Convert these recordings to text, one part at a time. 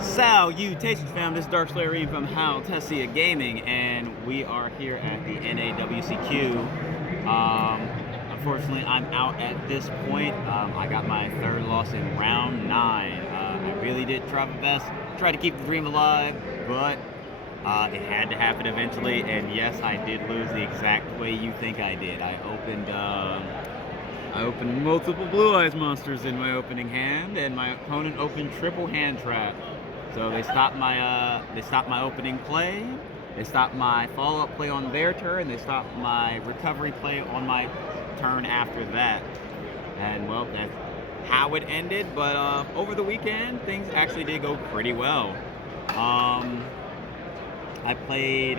Salutations, fam. This is Dark Slayer Arim from Haltessiagaming, and we are here at the NAWCQ. Unfortunately, I'm out at this point. I got my third loss in round 9. I really did try my best, try to keep the dream alive, but it had to happen eventually. And yes, I did lose the exact way you think I did. I opened multiple Blue Eyes monsters in my opening hand, and my opponent opened triple hand trap. So they stopped my opening play, they stopped my follow-up play on their turn, they stopped my recovery play on my turn after that. And well, that's how it ended. But over the weekend, things actually did go pretty well. I played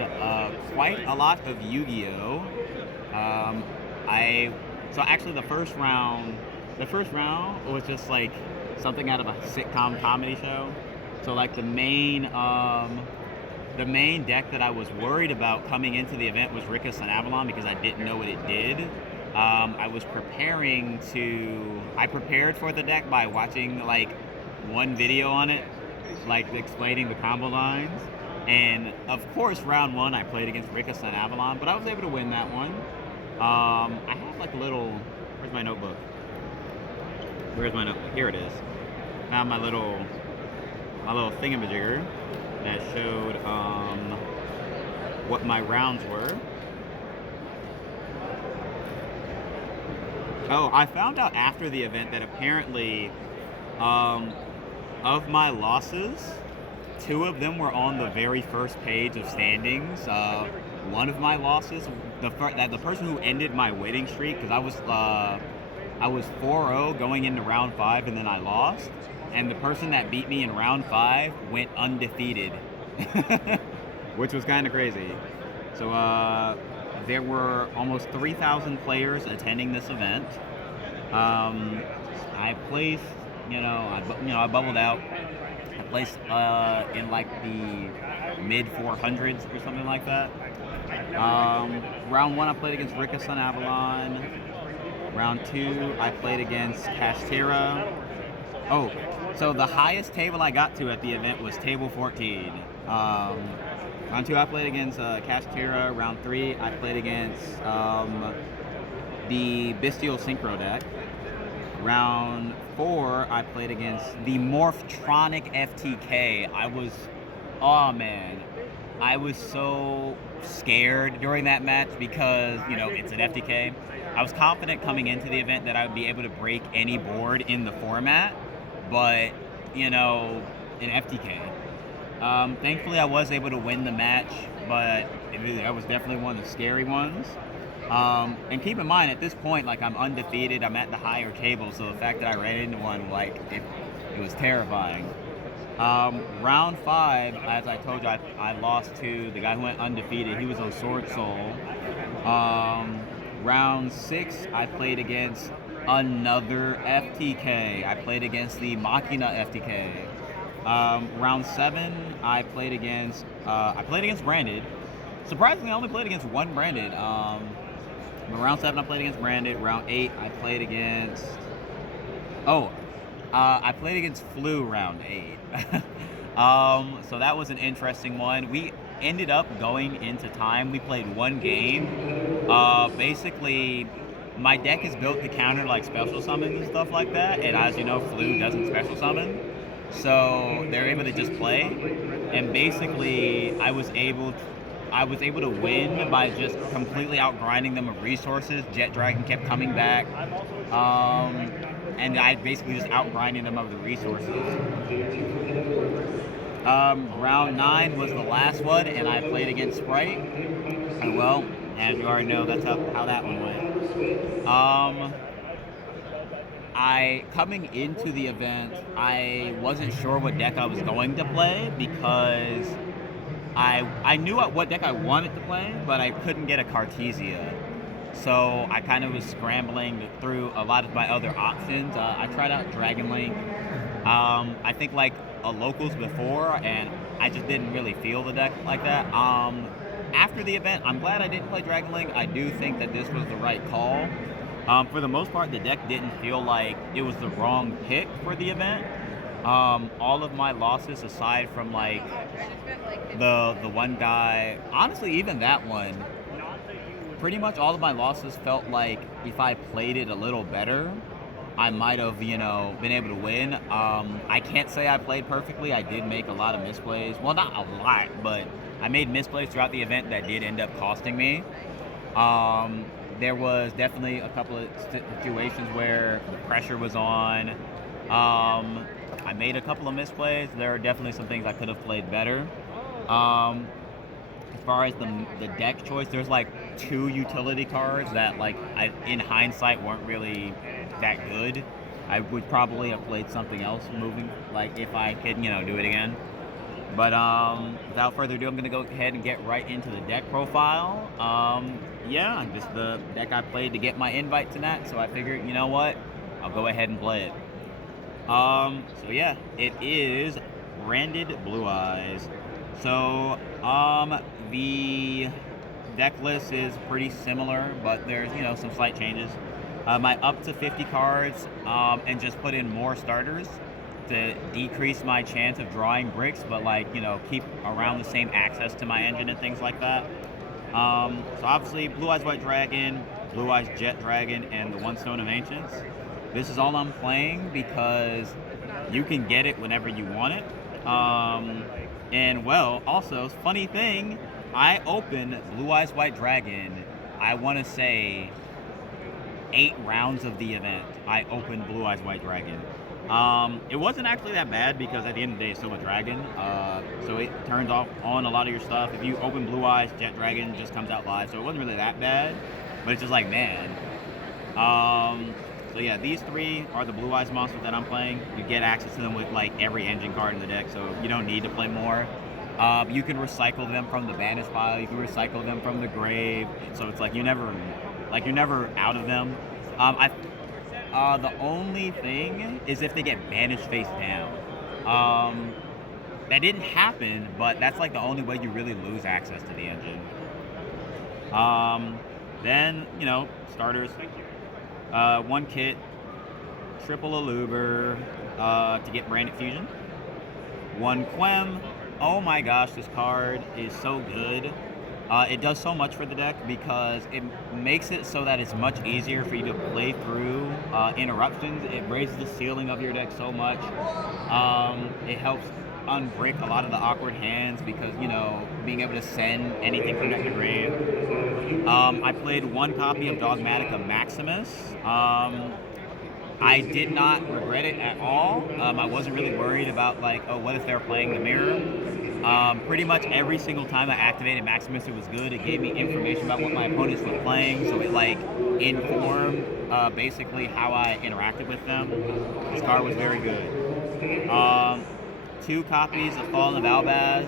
quite a lot of Yu-Gi-Oh. So actually the first round was just like something out of a sitcom comedy show. So like the main deck that I was worried about coming into the event was Rickus and Avalon because I didn't know what it did. I prepared for the deck by watching like one video on it, like explaining the combo lines. And of course, round 1 I played against Rickus and Avalon, but I was able to win that one. I have like a little, where's my notebook? Here it is. I have my little thingamajigger that showed what my rounds were. Oh, I found out after the event that apparently of my losses, 2 of them were on the very first page of standings. One of my losses, the person who ended my winning streak, because I was 4-0 going into round 5 and then I lost, and the person that beat me in round 5 went undefeated, which was kind of crazy. So there were almost 3,000 players attending this event. I placed, I bubbled out. I placed in like the mid 400s or something like that. Round 1 I played against Rickus and Avalon. Round 2 I played against Kashtira. Oh, so the highest table I got to at the event was table 14. Round 2 I played against Kashtira. Round 3 I played against the Bestial Synchro deck. Round 4 I played against the Morphtronic FTK. I was so scared during that match because, it's an FTK. I was confident coming into the event that I would be able to break any board in the format, but, an FTK. Thankfully, I was able to win the match, but that was definitely one of the scary ones. And keep in mind, at this point, like, I'm undefeated, I'm at the higher table, so the fact that I ran into one, like, it was terrifying. Round 5, as I told you, I lost to the guy who went undefeated. He was on Sword Soul. Round 6, I played against another FTK. I played against the Machina FTK. Round 7, I played against Branded. Surprisingly, I only played against one Branded. Round 7, I played against Branded. Round 8, I played against... I played against Flu round 8. So that was an interesting one. We ended up going into time. We played one game. Basically, my deck is built to counter like special summons and stuff like that. And as you know, Flu doesn't special summon. So they're able to just play. And basically, I was able to win by just completely outgrinding them of resources. Jet Dragon kept coming back. And I basically just outgrinding them of the resources. Round 9 was the last one, and I played against Sprite. And well, as you already know, that's how that one went. Coming into the event, I wasn't sure what deck I was going to play because I knew what deck I wanted to play, but I couldn't get a Cartesia. So I kind of was scrambling through a lot of my other options. I tried out Dragon Link. I think like a locals before, and I just didn't really feel the deck like that. After the event, I'm glad I didn't play Dragon Link. I do think that this was the right call. For the most part, the deck didn't feel like it was the wrong pick for the event. All of my losses, aside from like the one guy, honestly, even that one, pretty much all of my losses felt like if I played it a little better, I might have, been able to win. I can't say I played perfectly. I did make a lot of misplays. Well, not a lot, but I made misplays throughout the event that did end up costing me. There was definitely a couple of situations where the pressure was on. I made a couple of misplays. There are definitely some things I could have played better. As far as the deck choice, there's like 2 utility cards that in hindsight weren't really that good. I would probably have played something else moving, like if I could, do it again. But without further ado, I'm going to go ahead and get right into the deck profile. Yeah, just the deck I played to get my invite tonight, so I figured, you know what, I'll go ahead and play it. So yeah, it is Branded Blue Eyes. So, the deck list is pretty similar, but there's, some slight changes. My up to 50 cards, and just put in more starters to decrease my chance of drawing bricks, but keep around the same access to my engine and things like that. So obviously, Blue Eyes White Dragon, Blue Eyes Jet Dragon, and the One Stone of Ancients. This is all I'm playing because you can get it whenever you want it. And well, also, funny thing, I opened Blue Eyes White Dragon, I want to say 8 rounds of the event. I opened Blue Eyes White Dragon. It wasn't actually that bad because at the end of the day, it's still a dragon. So it turns off on a lot of your stuff. If you open Blue Eyes, Jet Dragon just comes out live. So it wasn't really that bad, but it's just like, man. So yeah, these 3 are the Blue Eyes monsters that I'm playing. You get access to them with every engine card in the deck, so you don't need to play more. You can recycle them from the banish pile. You can recycle them from the grave. So it's you're never out of them. The only thing is if they get banished face down. That didn't happen, but that's the only way you really lose access to the engine. Then starters. 1 kit, triple Aluber to get Branded Fusion. 1 Quem. Oh my gosh, this card is so good. It does so much for the deck because it makes it so that it's much easier for you to play through interruptions. It raises the ceiling of your deck so much. It helps unbrick a lot of the awkward hands because, being able to send anything from deck to grave. I played 1 copy of Dogmatica Maximus. I did not regret it at all. I wasn't really worried about what if they're playing the mirror. Pretty much every single time I activated Maximus, it was good. It gave me information about what my opponents were playing, so it informed basically how I interacted with them. This card was very good. 2 copies of Fallen of Albaz.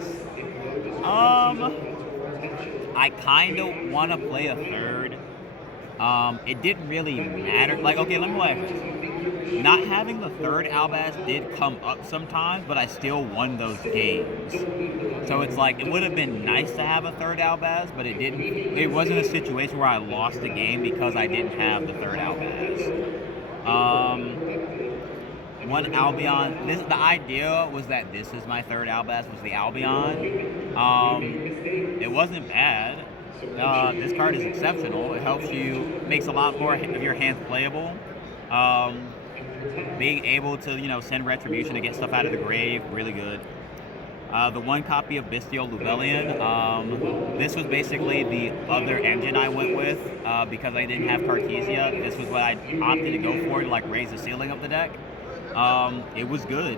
I kind of want to play a 3rd. It didn't really matter. Okay, let me play. Not having the 3rd Albaz did come up sometimes, but I still won those games. So it's it would have been nice to have a 3rd Albaz, but it didn't. It wasn't a situation where I lost the game because I didn't have the 3rd Albaz. 1 Albion. The idea was that this is my 3rd Albaz, was the Albion. It wasn't bad. This card is exceptional. It helps you, makes a lot more of your hands playable. Being able to, send Retribution to get stuff out of the grave, really good. The 1 copy of Bestial Lubellion. This was basically the other engine I went with because I didn't have Cartesia. This was what I opted to go for to raise the ceiling of the deck. It was good.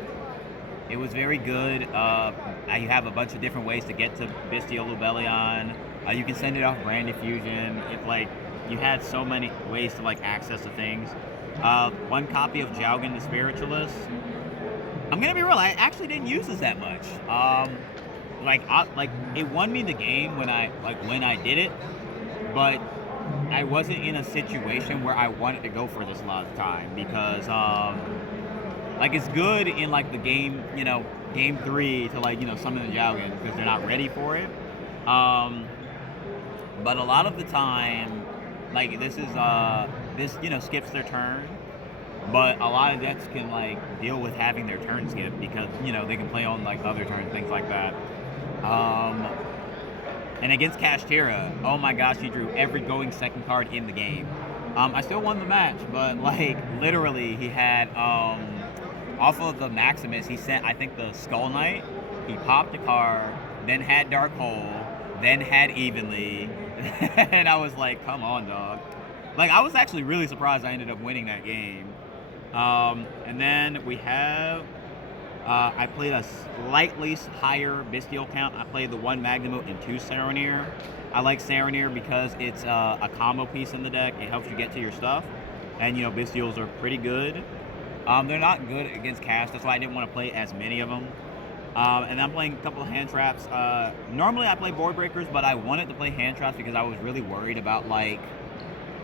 It was very good. I have a bunch of different ways to get to Bestial Lubellion. You can send it off Branded Fusion. You had so many ways to access the things. 1 copy of Jaugen the Spiritualist. I'm gonna be real. I actually didn't use this that much. It won me the game when I did it, but I wasn't in a situation where I wanted to go for this a lot of the time because it's good in the game, game 3 to summon the Jaugen because they're not ready for it. But a lot of the time, this skips their turn. but a lot of decks can like deal with having their turn skipped because they can play on like other turns, things like that. And against Kashtira, oh my gosh, he drew every going second card in the game. I still won the match, but like literally he had off of the Maximus, he sent I think the Skull Knight. He popped a card, then had Dark Hole, then had Evenly, and I was like, come on, dog. Like I was actually really surprised I ended up winning that game. And then we have I played a slightly higher Bestial count. I played the 1 Magnamute and 2 Saronir. I like Saronir because it's a combo piece in the deck. It helps you get to your stuff. And, Bestials are pretty good. They're not good against cast. That's why I didn't want to play as many of them. And I'm playing a couple of hand traps. Normally I play board breakers, but I wanted to play hand traps because I was really worried about, like,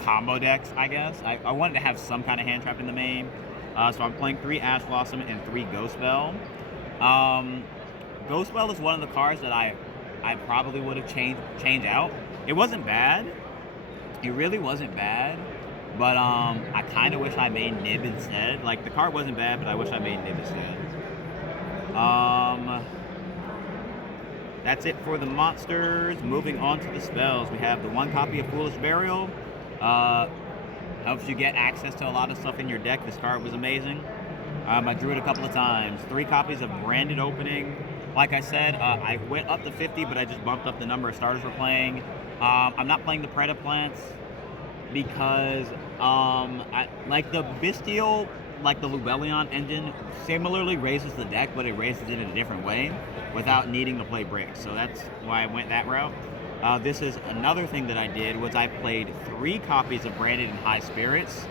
combo decks, I guess. I wanted to have some kind of hand trap in the main. So I'm playing 3 Ash Blossom and 3 Ghost Bell. Ghost Bell is one of the cards that I probably would have changed out. It wasn't bad. It really wasn't bad. But I kind of wish I made Nib instead. Like, the card wasn't bad, but I wish I made Nib instead. That's it for the monsters. Moving on to the spells. We have the 1 copy of Foolish Burial. Helps you get access to a lot of stuff in your deck. This card was amazing. I drew it a couple of times. 3 copies of Branded Opening. Like I said, I went up to 50, but I just bumped up the number of starters we're playing. I'm not playing the Predaplants because like the Bestial, like the Lubellion engine, similarly raises the deck, but it raises it in a different way without needing to play bricks. So that's why I went that route. This is another thing that I did was I played 3 copies of Branded and High Spirits.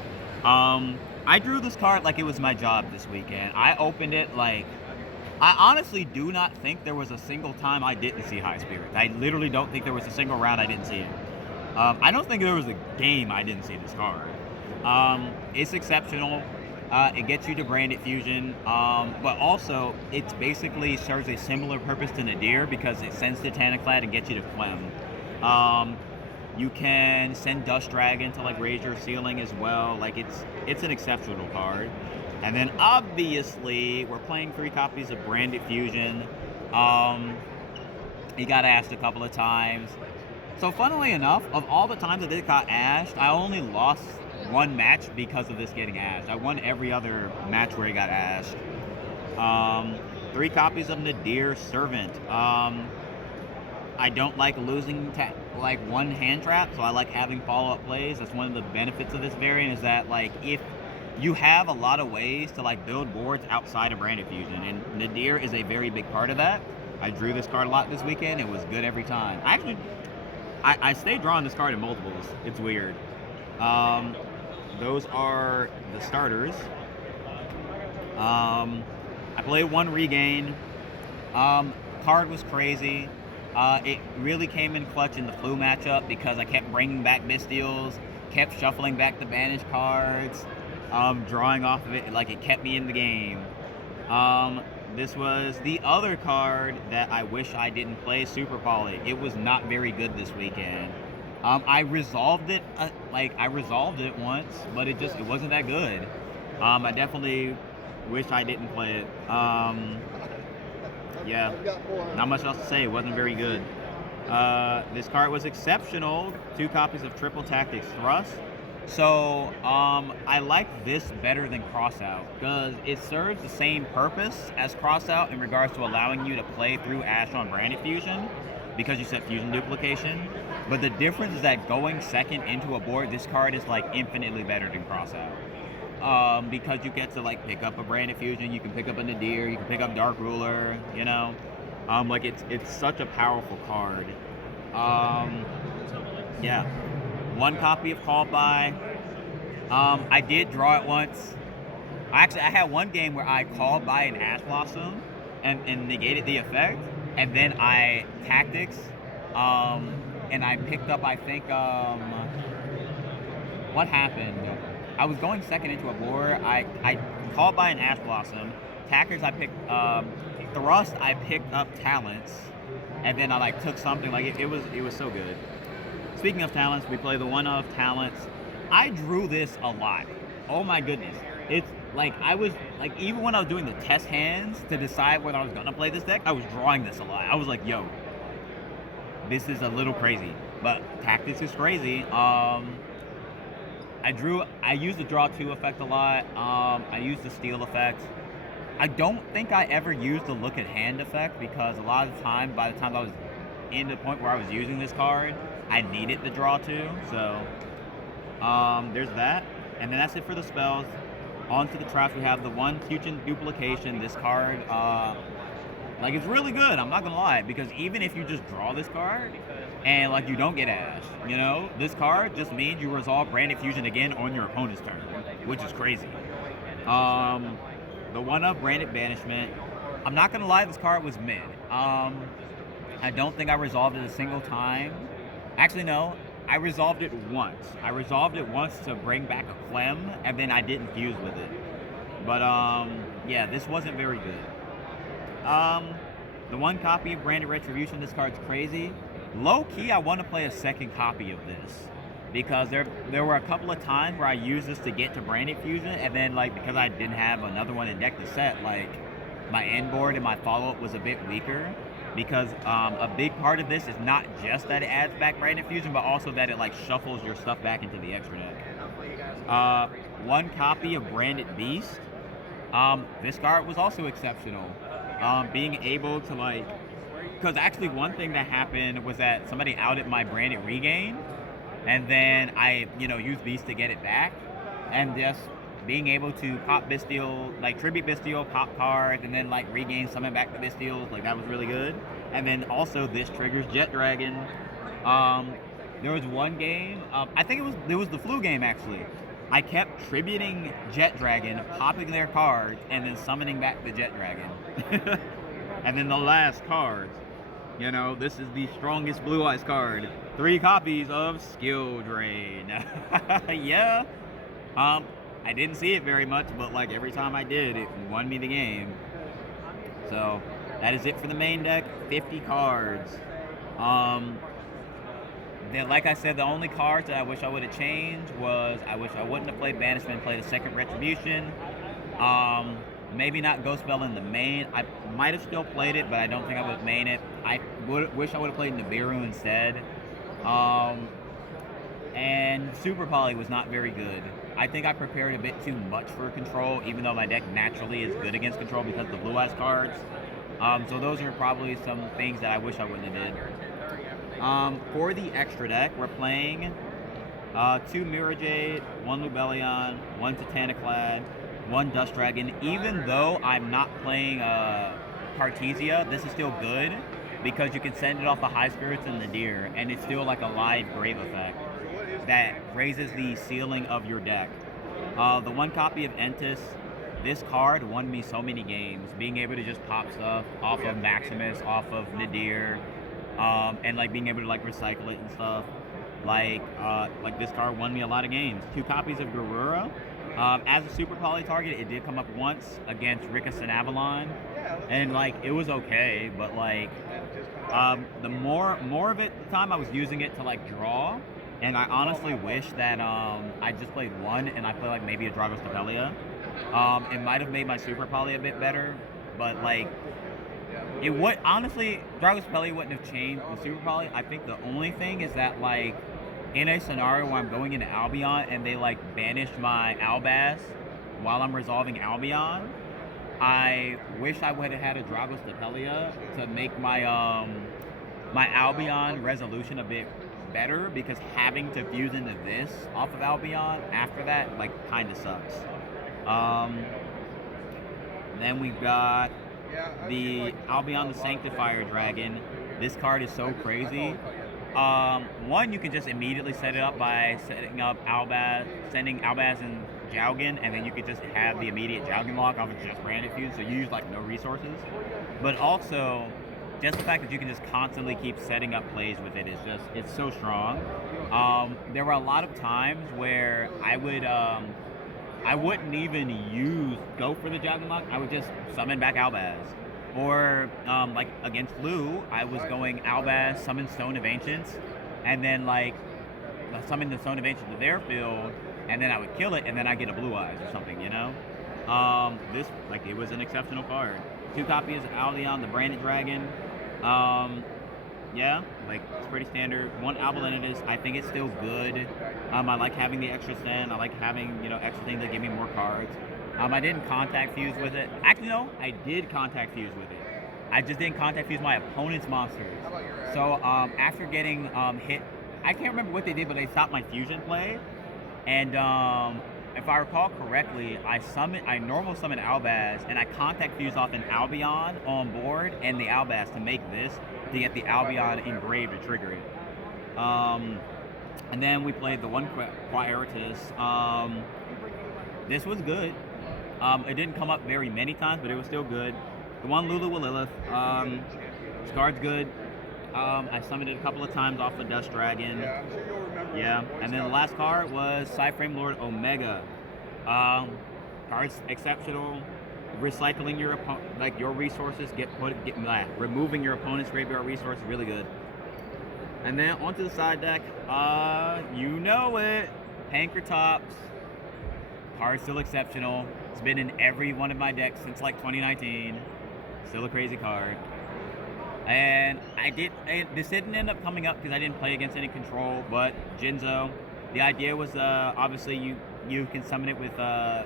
I drew this card like it was my job this weekend. I opened it like, I honestly do not think there was a single time I didn't see High Spirits. I literally don't think there was a single round I didn't see it. I don't think there was a game I didn't see this card. It's exceptional. It gets you to Branded Fusion, but also it basically serves a similar purpose to Nadir because it sends Titaniclad and gets you to Phlegm. You can send Dust Dragon to like raise your ceiling as well. Like it's an exceptional card. And then obviously we're playing 3 copies of Branded Fusion. He got asked a couple of times. So funnily enough, of all the times that it got ashed, I only lost 1 match because of this getting ashed. I won every other match where he got ashed. 3 copies of Nadir Servant. I don't like losing like 1 hand trap, so I like having follow-up plays. That's one of the benefits of this variant is that like if you have a lot of ways to like build boards outside of Branded Fusion, and Nadir is a very big part of that. I drew this card a lot this weekend. It was good every time. I stayed drawing this card in multiples. It's weird. Those are the starters. I played 1 Regain. Card was crazy. It really came in clutch in the Flu matchup because I kept bringing back Bestials, kept shuffling back the banished cards, drawing off of it. Like, it kept me in the game. This was the other card that I wish I didn't play, Super Poly. It was not very good this weekend. I resolved it, once, but it wasn't that good. I definitely wish I didn't play it. Yeah, not much else to say. It wasn't very good. This card was exceptional. 2 copies of Triple Tactics Thrust. So I like this better than Crossout because it serves the same purpose as Crossout in regards to allowing you to play through Ash on Branded Fusion because you set Fusion Duplication. But the difference is that going second into a board, this card is like infinitely better than Crossout. Because you get to like pick up a Branded Fusion, you can pick up a Nadir, you can pick up Dark Ruler, you know. Like it's such a powerful card. Yeah. 1 copy of Called By. I did draw it once. I had 1 game where I Called By an Ash Blossom and negated the effect, and then I Tactics, and I picked up, I think, what happened? I was going second into a board. I Called By an Ash Blossom. Tactics, I picked, Thrust, I picked up Talents, and then I like took something, like it was so good. Speaking of talents, we play the 1 of Talents. I drew this a lot. Oh my goodness. it's like I was like, even when I was doing the test hands to decide whether I was gonna play this deck, I was drawing this a lot. I was like, yo, this is a little crazy, but tactics is crazy. I used the draw two effect a lot. I used the steal effect. I don't think I ever used the look at hand effect, because a lot of the time, by the time I was in the point where I was using this card, I needed the draw two. So there's that, and then that's it for the spells. On to the traps. We have the one Fusion Duplication. This card, like, it's really good. I'm not gonna lie, because even if you just draw this card and like you don't get Ash, you know, this card just means you resolve Branded Fusion again on your opponent's turn, which is crazy. The one-up Branded Banishment. I'm not gonna lie, this card was mid. I don't think I resolved it a single time. Actually, no. I resolved it once. I resolved it once to bring back a Clem, and then I didn't fuse with it. But yeah, this wasn't very good. The one copy of Branded Retribution, this card's crazy. Low key, I want to play a second copy of this, because there were a couple of times where I used this to get to Branded Fusion, and then like, because I didn't have another one in deck to set, like my end board and my follow-up was a bit weaker. Because a big part of this is not just that it adds back Branded Fusion, but also that it like shuffles your stuff back into the extra deck. One copy of Branded Beast. This card was also exceptional. Being able to like, because actually one thing that happened was that somebody outed my Branded Regain, and then I, used Beast to get it back, and just being able to pop Bestial, like Tribute Bestial, pop cards, and then like regain summon back the Bestials, like that was really good. And then also this triggers Jet Dragon. There was one game, I think it was the flu game actually. I kept tributing Jet Dragon, popping their cards, and then summoning back the Jet Dragon. And then the last card, this is the strongest Blue Eyes card. 3 copies of Skill Drain. Yeah. I didn't see it very much, but like every time I did, it won me the game. So that is it for the main deck. 50 cards. Then, like I said, the only cards that I wish I would have changed was I wish I wouldn't have played Banishment and played a second Retribution. Maybe not Ghost Spell in the main. I might have still played it, but I don't think I would have main it. I wish I would have played Nibiru instead. And Super Poly was not very good. I think I prepared a bit too much for control, even though my deck naturally is good against control because of the Blue Eyes cards. So those are probably some things that I wish I wouldn't have did. For the extra deck, we're playing 2 Mirror Jade, 1 Lubellion, 1 Titaniclad, 1 Dust Dragon. Even though I'm not playing Cartesia, this is still good because you can send it off the High Spirits and the Deer, and it's still like a live Grave effect that raises the ceiling of your deck. The one copy of Entis, this card won me so many games. Being able to just pop stuff off of Maximus, off of Nadir, and like being able to like recycle it and stuff. Like this card won me a lot of games. 2 copies of Garura. As a Super Poly target, it did come up once against Rickus and Avalon, and like it was okay, but like the more of it, the time I was using it to like draw. And I honestly wish that I just played 1 and I played like maybe a Dragos Tapelia. It might have made my Super Poly a bit better, but like it would honestly, Dragos Tapelia wouldn't have changed the Super Poly. I think the only thing is that like in a scenario where I'm going into Albion and they like banish my Albaz while I'm resolving Albion, I wish I would have had a Dragos Tapelia to make my my Albion resolution a bit better, because having to fuse into this off of Albion after that like kind of sucks. Then we've got the Albion the Sanctifier Dragon. This card is so crazy. One, you can just immediately set it up by setting up Albaz, sending Albaz and Jaugen, and then you could just have the immediate Jaugen lock off of just Branded Fuse, so you use like no resources. But also, just the fact that you can just constantly keep setting up plays with it is just, it's so strong. There were a lot of times where I wouldn't even go for the Jaugen lock. I would just summon back Albaz. Or like against Lou, I was going Albaz, summon Stone of Ancients, and then like summon the Stone of Ancients to their field, and then I would kill it, and then I get a blue eyes or something, you know. This, like, it was an exceptional card. 2 copies of Albion, the Branded Dragon. Yeah, like, it's pretty standard. 1 Albalinitis, I think it's still good. I like having the extra send. I like having, you know, extra things that give me more cards. I didn't contact fuse with it. Actually, no, I did contact fuse with it. I just didn't contact fuse my opponent's monsters. So after getting hit, I can't remember what they did, but they stopped my fusion play. And if I recall correctly, I normal summon Albaz, and I contact fuse off an Albion on board and the Albaz to make this, to get the Albion engraved to trigger it. And then we played the 1 Quietus. This was good. It didn't come up very many times, but it was still good. The 1 Lulu with Lilith. This card's good. I summoned it a couple of times off the Dust Dragon. Yeah, I'm sure you'll remember. Yeah, and then the last card was Cyframe Lord Omega. Card's exceptional. Recycling your your resources, removing your opponent's graveyard resources, really good. And then onto the side deck. You know it, Pankratops. Card's still exceptional. It's been in every one of my decks since like 2019. Still a crazy card. And this didn't end up coming up because I didn't play against any control, but Jinzo. The idea was obviously you can summon it with the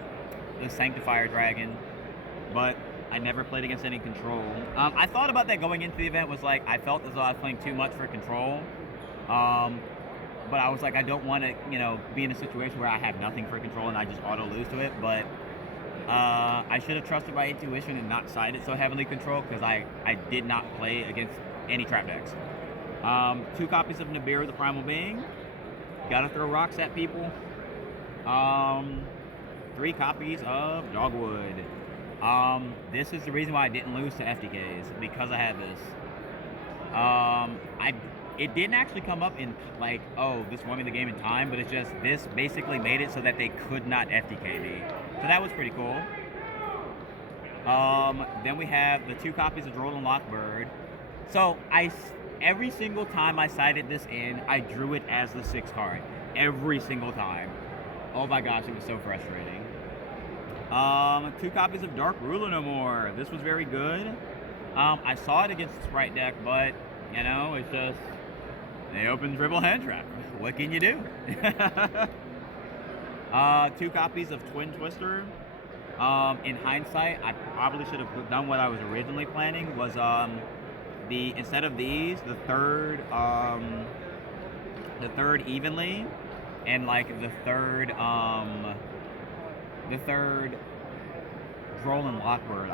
Sanctifier Dragon, but I never played against any control. I thought about that going into the event, was like, I felt as though I was playing too much for control. But I was like, I don't want to, you know, be in a situation where I have nothing for control and I just auto lose to it. But I should have trusted my intuition and not sided so heavily controlled, because I did not play against any trap decks. 2 copies of Nibiru, the Primal Being. Gotta throw rocks at people. 3 copies of Dogwood. This is the reason why I didn't lose to FTKs, because I had this. It didn't actually come up in like, oh, this won me the game in time, but it's just this basically made it so that they could not FTK me. So that was pretty cool. Then we have the 2 copies of Droll and Lockbird. So every single time I sided this in, I drew it as the 6th card. Every single time. Oh my gosh, it was so frustrating. 2 copies of Dark Ruler No More. This was very good. I saw it against the Sprite deck, but, you know, it's just, they open triple hand trap. What can you do? 2 copies of Twin Twister. In hindsight, I probably should have done what I was originally planning, was instead of these, the third evenly, and like the third Droll and Lockbird,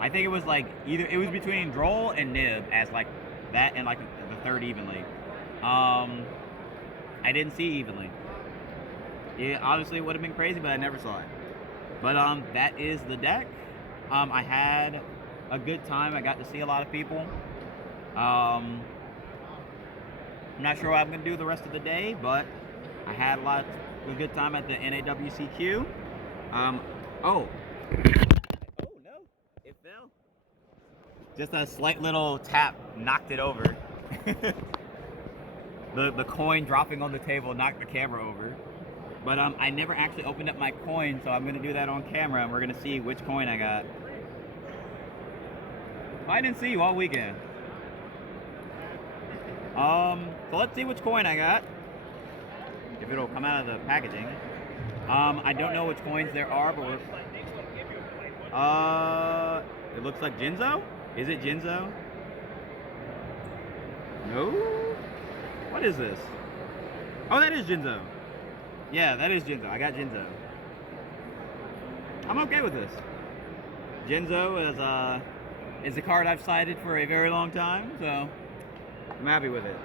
I think it was like it was between Droll and Nib as like that, and like the third evenly. I didn't see evenly. It obviously would have been crazy, but I never saw it. But that is the deck. I had a good time. I got to see a lot of people. I'm not sure what I'm gonna do the rest of the day, but I had a good time at the NAWCQ. Oh no, it fell. Just a slight little tap knocked it over. The coin dropping on the table knocked the camera over. But I never actually opened up my coin, so I'm gonna do that on camera, and we're gonna see which coin I got. I didn't see you all weekend. So let's see which coin I got. If it'll come out of the packaging. I don't know which coins there are, but it looks like Jinzo? Is it Jinzo? No? What is this? Oh, that is Jinzo. Yeah, that is Jinzo. I got Jinzo. I'm okay with this. Jinzo is a card I've cited for a very long time, so I'm happy with it.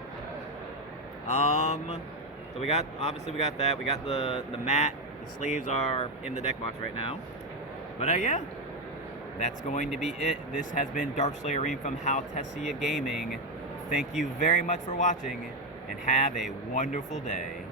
So we got that. We got the mat. The sleeves are in the deck box right now. But yeah, that's going to be it. This has been Darkslayer Arim from Haltessiagaming. Thank you very much for watching, and have a wonderful day.